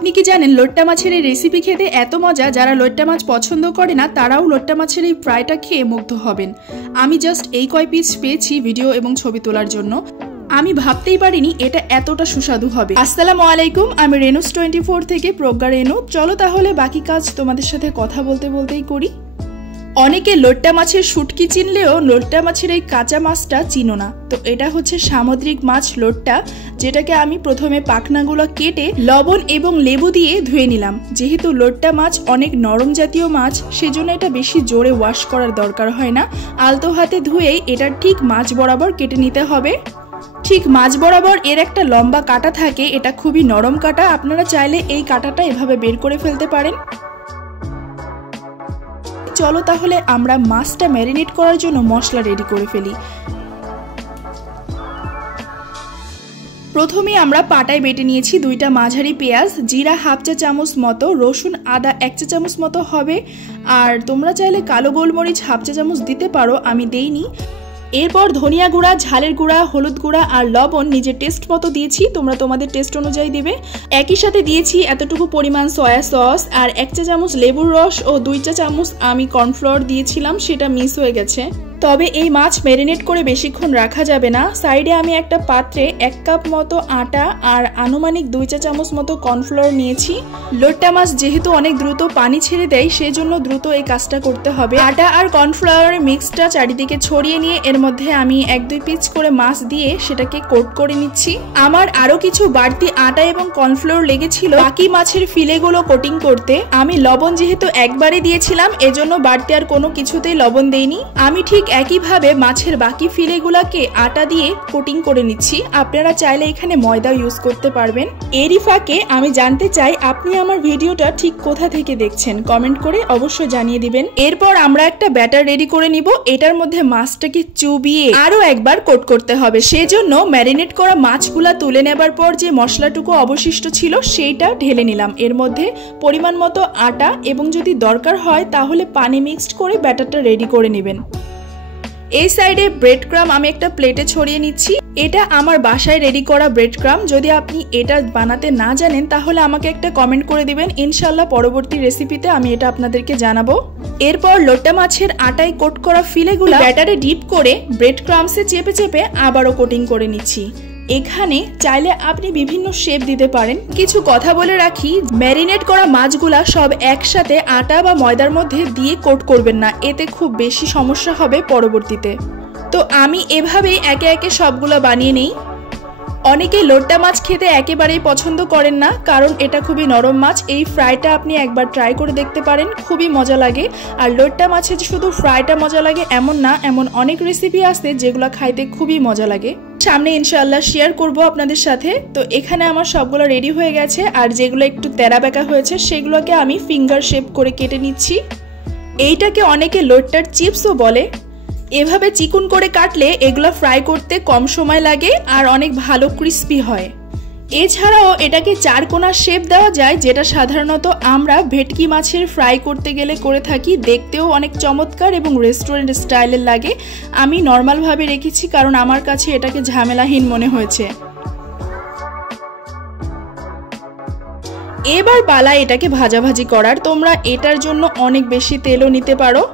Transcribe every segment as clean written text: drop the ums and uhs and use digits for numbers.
আপনি কি জানেন লট্টা মাছের এই রেসিপি খেতে এত মজা, যারা লট্টা মাছ পছন্দ করে না তারাও লট্টা মাছের এই ফ্রাইটা খেয়ে মুগ্ধ হবেন। আমি জাস্ট এই কয় পিস পেয়েছি ভিডিও এবং ছবি তোলার জন্য, আমি ভাবতেই পারিনি এটা এতটা সুস্বাদু হবে। আসসালামু আলাইকুম, আমি রেনুস 24 থেকে প্রজ্ঞা রেনু। চলো তাহলে বাকি কাজ তোমাদের সাথে কথা বলতে বলতেই করি। অনেকে লট্টা মাছের শুটকি চিনলেও লট্টা মাছের এই কাঁচা মাছটা চিনো না। তো এটা হচ্ছে সামুদ্রিক মাছ লট্টা, যেটাকে আমি প্রথমে পাখনাগুলো কেটে লবণ এবং লেবু দিয়ে ধুয়ে নিলাম। যেহেতু লট্টা মাছ অনেক নরম জাতীয় মাছ, সেজন্য এটা বেশি জোরে ওয়াশ করার দরকার হয় না। আলতো হাতে ধুয়েই এটা ঠিক মাছ বরাবর কেটে নিতে হবে। ঠিক মাছ বরাবর এর একটা লম্বা কাঁটা থাকে, এটা খুবই নরম কাঁটা। আপনারা চাইলে এই কাঁটাটা এভাবে বের করে ফেলতে পারেন। চলো তাহলে আমরা মাছটা ম্যারিনেট করার জন্য মশলা রেডি করে ফেলি। প্রথমে আমরা পাটায় বেটে নিয়েছি 2টা মাঝারি পেঁয়াজ, জিরা হাফ চা চামচ মতো, রসুন আদা 1 চা চামচ মতো হবে। আর তোমরা চাইলে কালো গোলমরিচ হাফ চা চামচ দিতে পারো, আমি দেইনি। এরপর ধনিয়া গুঁড়া, ঝালের গুঁড়া, হলুদ গুঁড়া আর লবণ নিজের টেস্ট মতো দিয়েছি, তোমরা তোমাদের টেস্ট অনুযায়ী দিবে। একই সাথে দিয়েছি এতটুকু পরিমাণ সয়া সস আর 1 চা চামচ লেবুর রস ও 2 চা চামচ আমি কর্নফ্লাওয়ার দিয়েছিলাম, সেটা মিস হয়ে গেছে। তবে এই মাছ ম্যারিনেট করে বেশিক্ষণ রাখা যাবে না। সাইডে আমি একটা পাত্রে 1 কাপ মতো আটা আর আনুমানিক 2 চা চামচ মতো কর্নফ্লাওয়ার নিয়েছি। লট্টা মাছ যেহেতু অনেক দ্রুত পানি ছেড়ে দেয়, সেজন্য দ্রুত এই কাজটা করতে হবে। আটা আর কর্নফ্লাওয়ারের মিক্সটা চারিদিকে ছড়িয়ে নিয়ে এর মধ্যে আমি 1-2 পিস করে মাছ দিয়ে সেটাকে কোট করে নিচ্ছি। আমার আরো কিছু বাড়তি আটা এবং কর্নফ্লাওয়ার লেগেছিল বাকি মাছের ফিলেগুলো কোটিং করতে। আমি লবণ যেহেতু একবারে দিয়েছিলাম, এজন্য বাড়তি আর কোনো কিছুতেই লবণ দেইনি। আমি ঠিক একইভাবে মাছের বাকি ফিলেগুলোকে আটা দিয়ে কোটিং করে নিচ্ছি। আপনারা চাইলে এখানে ময়দা ইউজ করতে পারবেন। এরই ফাঁকে আমি জানতে চাই আপনি আমার ভিডিওটা ঠিক কোথা থেকে দেখছেন, কমেন্ট করে অবশ্যই জানিয়ে দিবেন। এরপর আমরা একটা ব্যাটার রেডি করে নিব। এটার মধ্যে মাছটাকে চুবিয়ে আরো একবার কোট করতে হবে। সেজন্য ম্যারিনেট করা মাছগুলা তুলে নেবার পর যে মশলাটুকু অবশিষ্ট ছিল সেইটা ঢেলে নিলাম। এর মধ্যে পরিমাণ মতো আটা এবং যদি দরকার হয় তাহলে পানি মিক্সড করে ব্যাটারটা রেডি করে নেবেন। এই সাইডে ব্রেড ক্রাম আমি একটা প্লেটে ছড়িয়ে নিচ্ছি। এটা আমার বাসায় রেডি করা ব্রেড ক্রাম। যদি আপনি এটা বানাতে না জানেন তাহলে আমাকে একটা কমেন্ট করে দিবেন, ইনশাল্লাহ পরবর্তী রেসিপিতে আমি এটা আপনাদেরকে জানাবো। এরপর লট্টা মাছের আটায় কোট করা ফিলেগুলো ব্যাটারে ডিপ করে ব্রেড ক্রামসে চেপে চেপে আবারও কোটিং করে নিচ্ছি। এখানে চাইলে আপনি বিভিন্ন শেপ দিতে পারেন। কিছু কথা বলে রাখি, ম্যারিনেট করা মাছগুলা সব একসাথে আটা বা ময়দার মধ্যে দিয়ে কোট করবেন না, এতে খুব বেশি সমস্যা হবে পরবর্তীতে। তো আমি এভাবেই একে একে সবগুলো বানিয়ে নিই। অনেকে লট্টা মাছ খেতে একেবারেই পছন্দ করেন না, কারণ এটা খুবই নরম মাছ। এই ফ্রাইটা আপনি একবার ট্রাই করে দেখতে পারেন, খুবই মজা লাগে। আর লট্টা মাছের শুধু ফ্রাইটা মজা লাগে এমন না, এমন অনেক রেসিপি আছে যেগুলো খাইতে খুবই মজা লাগে। সামনে ইনশাআল্লাহ শেয়ার করব আপনাদের সাথে। তো এখানে আমার সবগুলো রেডি হয়ে গেছে, আর যেগুলো একটু তেরা বেঁকা হয়েছে সেগুলোকে আমি ফিঙ্গার শেপ করে কেটে নিচ্ছি। এইটাকে অনেকে লট্টার চিপসও বলে। এভাবে চিকন করে কাটলে এগুলো ফ্রাই করতে কম সময় লাগে আর অনেক ভালো ক্রিস্পি হয়। এছাড়াও এটাকে 4 কোণা শেপ দেওয়া যায়, যেটা সাধারণত আমরা ভেটকি মাছের ফ্রাই করতে গেলে করে থাকি। দেখতেও অনেক চমৎকার এবং রেস্টুরেন্ট স্টাইলের লাগে। আমি নর্মালভাবে রেখেছি কারণ আমার কাছে এটাকে ঝামেলাহীন মনে হয়েছে। এবার পালা এটাকে ভাজাভাজি করার। তোমরা এটার জন্য অনেক বেশি তেলও নিতে পারো।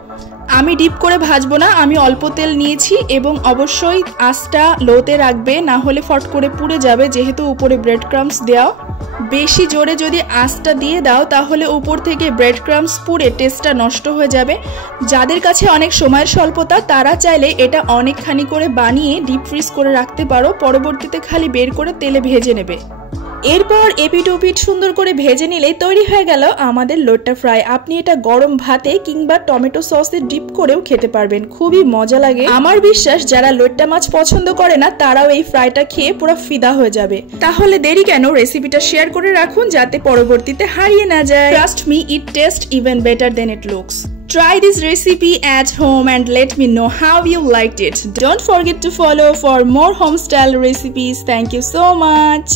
আমি ডিপ করে ভাজবো না, আমি অল্প তেল নিয়েছি এবং অবশ্যই আঁচটা লোতে রাখবে, না হলে ফট করে পুড়ে যাবে, যেহেতু উপরে ব্রেড ক্রামস দেওয়া। বেশি জোরে যদি আঁচটা দিয়ে দাও তাহলে উপর থেকে ব্রেড ক্রামস পুড়ে টেস্টটা নষ্ট হয়ে যাবে। যাদের কাছে অনেক সময়ের স্বল্পতা তারা চাইলে এটা অনেকখানি করে বানিয়ে ডিপ ফ্রিজ করে রাখতে পারো, পরবর্তীতে খালি বের করে তেলে ভেজে নেবে। এরপর এপিট ওপিট সুন্দর করে ভেজে নিলে তৈরি হয়ে গেল আমাদের লট্টা ফ্রাই। আপনি এটা গরম ভাতে কিংবা টমেটো সসে ডিপ করেও খেতে পারবেন, খুবই মজা লাগে। আমার বিশ্বাস যারা লট্টা মাছ পছন্দ করে না তারাও এই ফ্রাইটা খেয়ে পুরো ফিদা হয়ে যাবে। তাহলে দেরি কেন, রেসিপিটা শেয়ার করে রাখুন যাতে পরবর্তীতে হারিয়ে না যায়। Trust me, it tastes even better than it looks. Try this recipe at home and let me know how you liked it. Don't forget to follow for more home style recipes. Thank you so much.